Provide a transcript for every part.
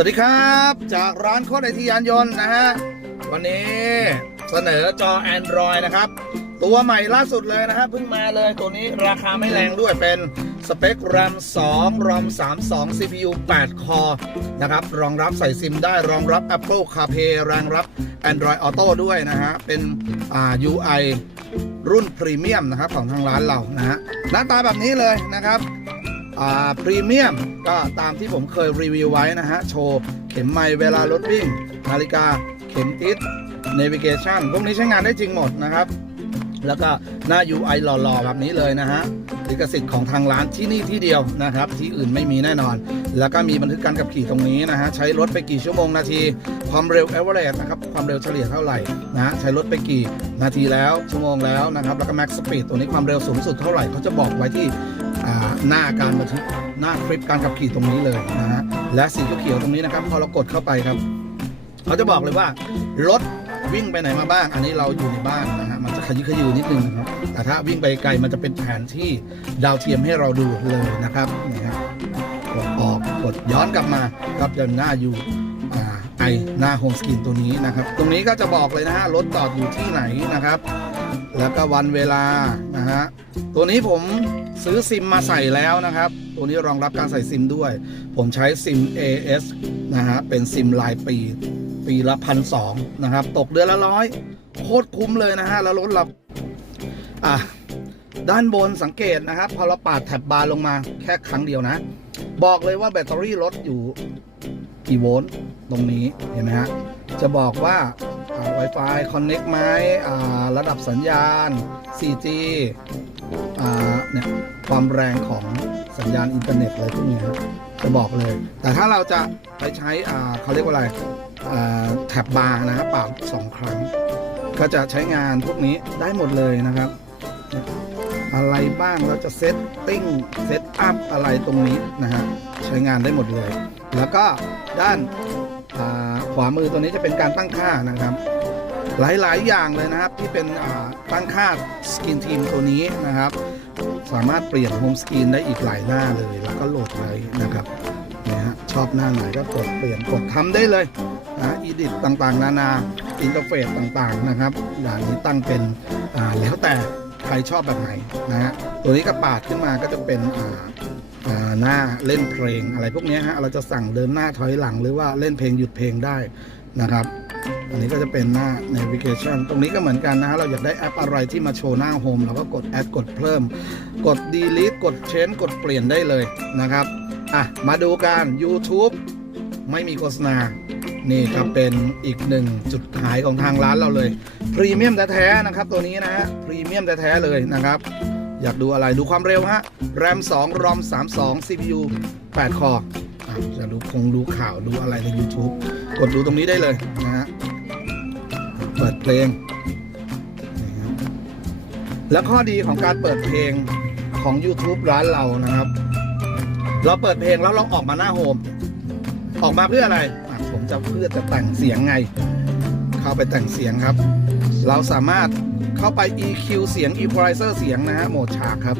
วัสดีครับ จากร้านโคตรไอทียานยนต์นะฮะ วันนี้เสนอจอ Android นะครับ ตัวใหม่ล่าสุดเลยนะฮะเพิ่งมาเลยตัวนี้ราคาไม่แรงด้วยเป็นสเปค RAM 2 ROM 32 CPU 8 คอนะครับ รองรับใส่ซิมได้รองรับ Apple CarPlay รองรับ Android Auto ด้วยนะฮะ เป็นอ่า UI รุ่นพรีเมียมนะครับของทางร้านเรานะฮะหน้าตาแบบนี้เลยนะครับ พรีเมียมก็ตามที่ผมเคยรีวิวไว้นะฮะ โชว์เข็มไมล์เวลารถวิ่ง นาฬิกาเข็มทิศ Navigation พวกนี้ใช้งานได้จริงหมดนะครับ แล้วก็หน้า UI หล่อๆ แบบนี้เลยนะฮะลิขสิทธิ์ของทางร้านที่นี่ที่เดียวนะครับ ที่อื่นไม่มีแน่นอน แล้วก็มีบันทึกการขับขี่ตรงนี้นะฮะ ใช้รถไปกี่ชั่วโมงนาที ความเร็ว average นะครับ ความเร็วเฉลี่ยเท่าไหร่นะ ใช้รถไปกี่นาทีแล้วชั่วโมงแล้วนะครับ แล้วก็ max speed ตัวนี้ความเร็วสูงสุดเท่าไหร่เขาจะบอกไว้ที่ หน้าการบันทึกหน้าคลิปการขับขี่ตรงนี้เลยนะฮะและสีเขียวตรงนี้นะครับ พอเรากดเข้าไปครับเขาจะบอกเลยว่ารถวิ่งไปไหนมาบ้าง อันนี้เราอยู่ในบ้านนะฮะมันจะขยิขยือนิดนึงนะครับแต่ถ้าวิ่งไปไกลมันจะเป็นแผนที่ดาวเทียมให้เราดูเลยนะครับนี่ครับกดออกกดย้อนกลับมาครับจะหน้าอยู่ไอหน้าโฮมสกรีนตัวนี้นะครับ ตรงนี้ก็จะบอกเลยนะฮะรถจอดอยู่ที่ไหนนะครับ แล้วก็วันเวลานะฮะ ตัวนี้ผมซื้อซิมมาใส่แล้วนะครับ ตัวนี้รองรับการใส่ซิมด้วย ผมใช้ซิม AS นะฮะ เป็นซิมรายปี ปีละพันสองนะครับ ตกเดือนละร้อย โคตรคุ้มเลยนะฮะ แล้วรถเราอะ ด้านบนสังเกตนะครับ พอเราปาดแท็บบาร์ลงมาแค่ครั้งเดียวนะ บอกเลยว่าแบตเตอรี่รถอยู่กี่โวลต์ตรงนี้ เห็นไหมฮะ จะบอกว่า Wi-Fi Connect ไหมระดับสัญญาณ 4G เนี่ยความแรงของสัญญาณอินเทอร์เน็ตอะไรพวกนี้ครับจะบอกเลย แต่ถ้าเราจะไปใช้เขาเรียกว่าอะไรแท็บบาร์นะครับปาดสองครั้ง ก็จะใช้งานพวกนี้ได้หมดเลยนะครับ อะไรบ้างเราจะเซตติ้งเซตอัพอะไรตรงนี้นะฮะใช้งานได้หมดเลย แล้วก็ด้านขวามือตัวนี้จะเป็นการตั้งค่านะครับ หลาย ๆ อย่างเลยนะครับที่เป็นตั้งค่าสกินทีมตัวนี้นะครับ สามารถเปลี่ยนโฮมสกรีนได้อีกหลายหน้าเลย แล้วก็โหลดไว้นะครับนี่ยฮะชอบหน้าไหนก็กดเปลี่ยนกดทำได้เลยนะอีดิตต่างๆ นานาอินเทอร์เฟซต่างๆนะครับอย่างนี้ตั้งเป็นแล้วแต่ใครชอบแบบไหนนะฮะตัวนี้ก็ปาดขึ้นมาก็จะเป็นหน้าเล่นเพลงอะไรพวกนี้ฮะเราจะสั่งเดินหน้าถอยหลังหรือว่าเล่นเพลงหยุดเพลงได้นะครับ อันนี้ก็จะเป็นหน้า navigation ตรงนี้ก็เหมือนกันนะฮะ เราอยากได้แอปอะไรที่มาโชว์หน้าโฮมเราก็กดแอดกดเพิ่ม กด delete กด change กดเปลี่ยนได้เลยนะครับ อะ มาดูกัน YouTube ไม่มีโฆษณา นี่ก็เป็นอีกหนึ่งจุดขายของทางร้านเราเลย พรีเมียมแท้ๆนะครับ ตัวนี้นะฮะ พรีเมียมแท้ๆเลยนะครับ อยากดูอะไร ดูความเร็วฮะ RAM 2 ROM 32 CPU 8 คออะจะดูคงดูข่าวดูอะไรใน YouTube กดดูตรงนี้ได้เลยนะ เปิดเพลง แล้วข้อดีของการเปิดเพลงของ YouTube ร้านเรานะครับ เราเปิดเพลงแล้วเราออกมาหน้าโฮม ออกมาเพื่ออะไรอะผมจะเพื่อจะแต่งเสียงไง เข้าไปแต่งเสียงครับ เราสามารถเข้าไป EQ เสียง Equalizer เสียงนะฮะโหมดฉากครับ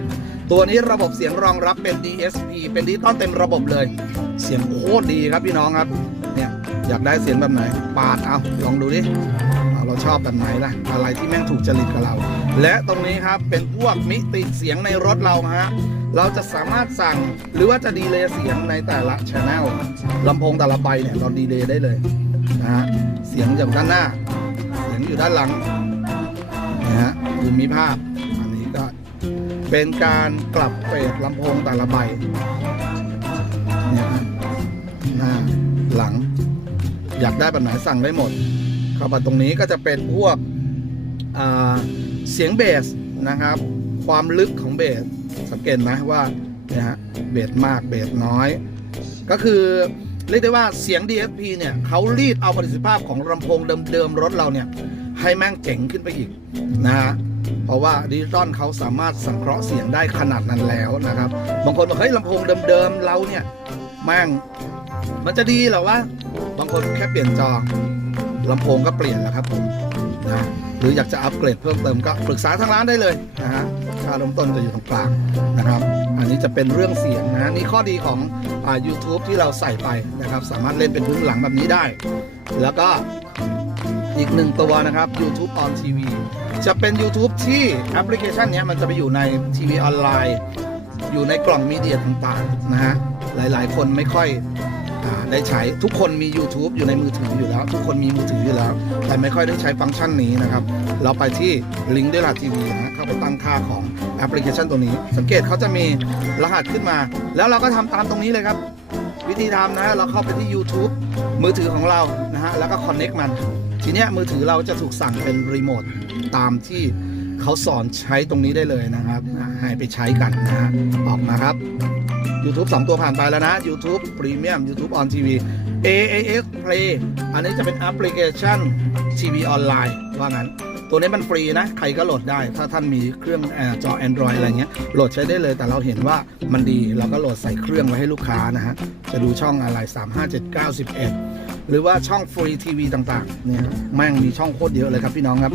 ตัวนี้ระบบเสียงรองรับเป็น DSP เป็นดิจิตอลเต็มระบบเลย เสียงโคตรดีครับพี่น้องครับ เนี่ยอยากได้เสียงแบบไหน ปาดเอาลองดูดิ เราชอบแบบไหนล่ะ อะไรที่แม่งถูกจริตกับเรา และตรงนี้ครับเป็นพวกมิติเสียงในรถเราฮะเราจะสามารถสั่งหรือว่าจะดีเลย์เสียงในแต่ละช anel ลำโพงแต่ละใบเนี่ยเราดีเลย์ได้เลยนะฮะเสียงจากด้านหน้า เสียงอยู่ด้านหลังนะฮะดูมีภาพอันนี้ก็เป็นการกลับเฟสลำโพงแต่ละใบเนี่ยหน้าหลัง อยากได้แบบไหนสั่งได้หมด เข้ามาตรงนี้ก็จะเป็นพวกเสียงเบสนะครับ ความลึกของเบสสังเกตไหมว่าเนี่ยฮะเบสมากเบสน้อย ก็คือเรียกได้ว่าเสียง DSP เนี่ยเขารีดเอาประสิทธิภาพของลำโพงเดิมๆรถเราเนี่ยให้แม่งเจ๋งขึ้นไปอีกนะฮะเพราะว่าดิจิตอลเขาสามารถสังเคราะห์เสียงได้ขนาดนั้นแล้วนะครับบางคนบอกเฮ้ยลำโพงเดิมๆเราเนี่ยแม่งมันจะดีเหรอวะบางคนแค่เปลี่ยนจอ ลำโพงก็เปลี่ยนแล้วครับผมนะหรืออยากจะอัปเกรดเพิ่มเติมก็ปรึกษาทางร้านได้เลยนะฮะค่าเริ่มต้นจะอยู่ตรงกลางนะครับ อันนี้จะเป็นเรื่องเสียงนะนี่ข้อดีของอ่า YouTube ที่เราใส่ไปนะครับ สามารถเล่นเป็นพื้นหลังแบบนี้ได้ แล้วก็อีกหนึ่งตัวนะครับ YouTube on TV จะเป็น YouTube ที่แอปพลิเคชันนี้มันจะไปอยู่ในทีวีออนไลน์ อยู่ในกล่องมีเดียต่างๆนะฮะหลายๆ คนไม่ค่อย ได้ใช้ทุกคนมี YouTube อยู่ในมือถืออยู่แล้ว ทุกคนมีมือถืออยู่แล้ว แต่ไม่ค่อยได้ใช้ฟังก์ชันนี้นะครับ เราไปที่ลิงก์ด้วยลาทีวีนะเข้าไปตั้งค่าของแอปพลิเคชันตัวนี้ สังเกตเขาจะมีรหัสขึ้นมา แล้วเราก็ทำตามตรงนี้เลยครับ วิธีทำนะเราเข้าไปที่ YouTube มือถือของเรานะฮะแล้วก็ Connect มันทีนี้มือถือเราจะถูกสั่งเป็นรีโมทตามที่เขาสอนใช้ตรงนี้ได้เลยนะครับให้ไปใช้กันนะฮะออกมาครับ YouTube 2 ตัวผ่านไปแล้วนะ YouTube Premium YouTube on TV AAS Play อันนี้จะเป็นแอปพลิเคชันทีวีออนไลน์ว่างั้น ตัวนี้มันฟรีนะ ใครก็โหลดได้ ถ้าท่านมีเครื่องอจอ Android อะไรเงี้ย โหลดใช้ได้เลย แต่เราเห็นว่ามันดี เราก็โหลดใส่เครื่องไว้ให้ลูกค้านะฮะ จะดูช่องอะไร 3 5 7 9 11หรือว่าช่องฟรีทีวีต่างๆ เนี่ยแม่งมีช่องโคตรเยอะเลยครับพี่น้องครับ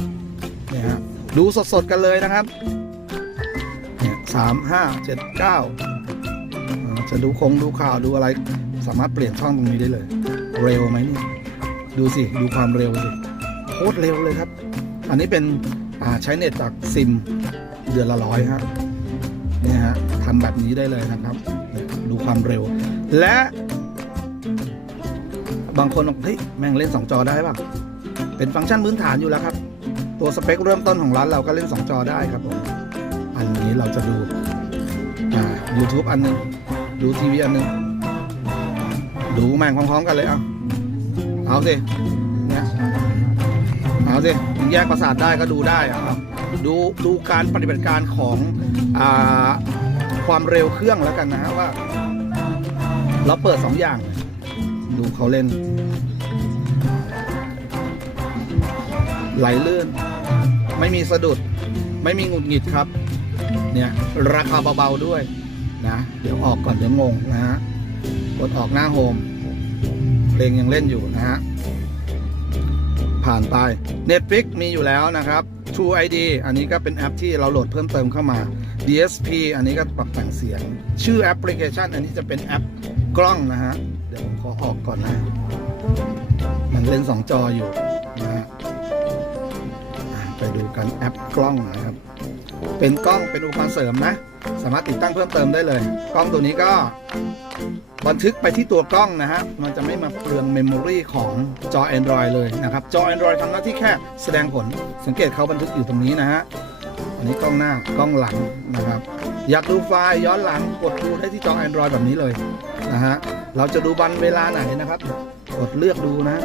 เนี่ยฮะ ดูสดๆกันเลยนะครับ เนี่ยสามห้าเจ็ดเก้า จะดูคงดูข่าวดูอะไร สามารถเปลี่ยนช่องตรงนี้ได้เลย เร็วไหมนี่ดูสิ ดูความเร็วสิโคตรเร็วเลยครับ อันนี้เป็นใช้เน็ตจากซิมเดือนละร้อยฮะนี่ฮะทำแบบนี้ได้เลยนะครับ ดูความเร็ว และ บางคนบอกเฮ้ยแม่งเล่น 2 จอได้ป่ะ เป็นฟังก์ชันพื้นฐานอยู่แล้วครับ ตัวสเปคเริ่มต้นของร้านเราก็เล่น 2 จอได้ครับผม อันนี้เราจะดูอ่า YouTube อันหนึง ดูทีวีอันหนึงดูแม่งพร้อมๆกันเลยเอาเอาสิเนี่ยเอาสิถึงแยกประสาทได้ก็ดูได้อะดูดูการปฏิบัติการของอ่าความเร็วเครื่องแล้วกันนะฮะว่า เราเปิดสองอย่าง ดูเขาเล่น ไหลลื่น ไม่มีสะดุด ไม่มีหงุดหงิดครับ เนี่ย ราคาเบา ๆ ด้วย นะ เดี๋ยวออกก่อนเดี๋ยวงงนะฮะกดออกหน้าโฮมเพลงยังเล่นอยู่นะฮะ ผ่านไป Netflix มีอยู่แล้วนะครับ True ID อันนี้ก็เป็นแอปที่เราโหลดเพิ่มเติมเข้ามา DSP อันนี้ก็ปรับแต่งเสียง ชื่อแอปพลิเคชัน อันนี้จะเป็นแอปกล้องนะฮะ เดี๋ยวผมขอออกก่อนนะ มันเล่น2จออยู่นะฮะไปดูกันแอปกล้องนะครับ เป็นกล้องเป็นอุปกรณ์เสริมนะ สามารถติดตั้งเพิ่มเติมได้เลย กล้องตัวนี้ก็ บันทึกไปที่ตัวกล้องนะฮะมันจะไม่มาเปลืองเมมโมรีของจอ Android เลยนะครับจอ Android ทำหน้าที่แค่แสดงผลสังเกตเขาบันทึกอยู่ตรงนี้นะฮะอันนี้กล้องหน้ากล้องหลังนะครับ อยากดูไฟล์ย้อนหลังกดดูได้ที่จอ Android แบบนี้เลยนะฮะเราจะดูวันเวลาไหนนะครับ กดเลือกดูนะ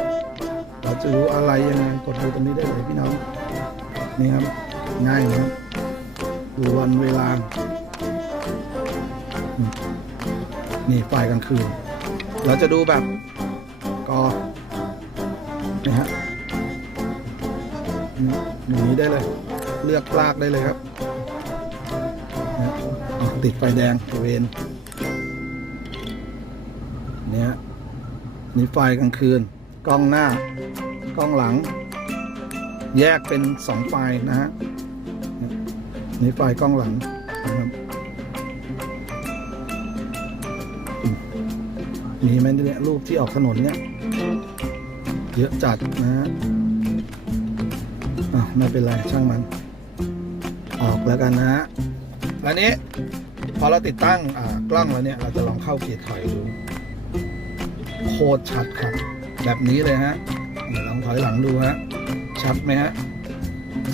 เราจะดูอะไรยังไงกดดูตรงนี้ได้เลยพี่น้องนี่ครับง่ายนะครับ ดูวันเวลา นี่ไฟกลางคืน เราจะดูแบบก็นะฮะอย่างนี้ได้เลย เลือกลากได้เลยครับ ติดไฟแดงเวนเนี่ยนี่ไฟกลางคืน กล้องหน้ากล้องหลัง แยกเป็นสองไฟนะฮะ นี่ไฟกล้องหลังนะครับมีไหมเนี่ยรูปที่ออกถนนเนี่ย เยอะจัดนะฮะอะไม่เป็นไรช่างมัน ออกแล้วกันนะฮะอันนี้พอเราติดตั้งอ่ากล้องแล้วเนี่ย เราจะลองเข้าเกียร์ถอยดูโคตรชัดครับ แบบนี้เลยฮะลองถอยหลังดูฮะชัดไหมฮะ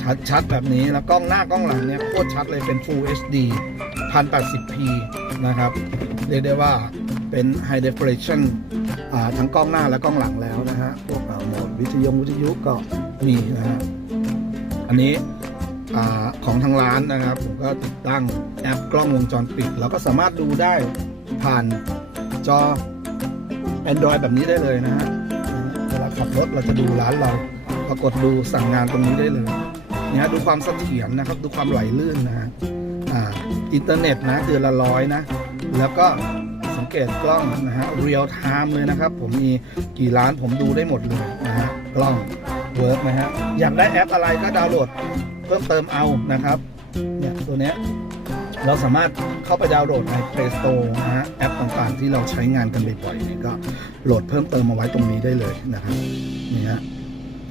ชัดชัดแบบนี้ แล้วกล้องหน้ากล้องหลังเนี่ยโคตรชัดเลยเป็น Full HD 1080p นะครับ เรียกได้ว่าเป็น High Definition ทั้งกล้องหน้าและกล้องหลังแล้วนะฮะ พวกอ่าโหมดวิทยุวิทยุก็มีนะฮะ อันนี้อของทางร้านนะครับ ผมก็ติดตั้งแอปกล้องวงจรปิด เราก็สามารถดูได้ผ่านจอ Android แบบนี้ได้เลยนะฮะ เวลาขับรถเราจะดูร้านเราปรากฏดูสั่งงานตรงนี้ได้เลย นี่ยฮะดูความเสถียรนะครับดูความไหลลื่นนะฮะอ่าอินเทอร์เน็ตนะเดือนละร้อยนะ แล้วก็สังเกตกล้องนะฮะเรียลไทม์เลยนะครับ ผมมีกี่ร้านผมดูได้หมดเลยนะฮะกล้องเวิร์กนะฮะอยากได้แอปอะไรก็ดาวน์โหลดเพิ่มเติมเอานะครับเนี่ยตัวเนี้ยเราสามารถเข้าไปดาวน์โหลดใน Play Store นะฮะแอปต่างๆ ที่เราใช้งานกันบ่อยๆนี่ก็โหลดเพิ่มเติมมาไว้ตรงนี้ได้เลยนะครับนี่ฮะ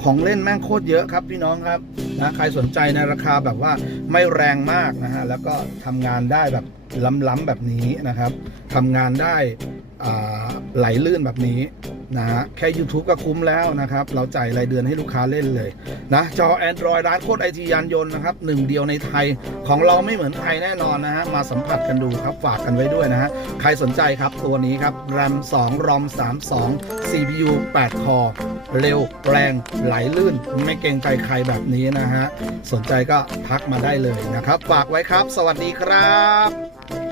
ของเล่นแม่งโคตรเยอะครับพี่น้องครับ นะใครสนใจในราคาแบบว่าไม่แรงมากนะฮะแล้วก็ทำงานได้แบบล้ำๆแบบนี้นะครับทำงานได้ไหลลื่นแบบนี้ นะฮะแค่ YouTube ก็คุ้มแล้วนะครับ เราจ่ายรายเดือนให้ลูกค้าเล่นเลยนะ จอ Android ร้านโคตรไอทียานยนต์นะครับหนึ่งเดียวในไทยของเราไม่เหมือนใครแน่นอนนะฮะ มาสัมผัสกันดูครับ ฝากกันไว้ด้วยนะฮะ ใครสนใจครับตัวนี้ครับ RAM 2 ROM 32 CPU 8 คอเร็วแรงไหลลื่น ไม่เกรงใจใครแบบนี้นะฮะ สนใจก็ทักมาได้เลยนะครับ ฝากไว้ครับ สวัสดีครับ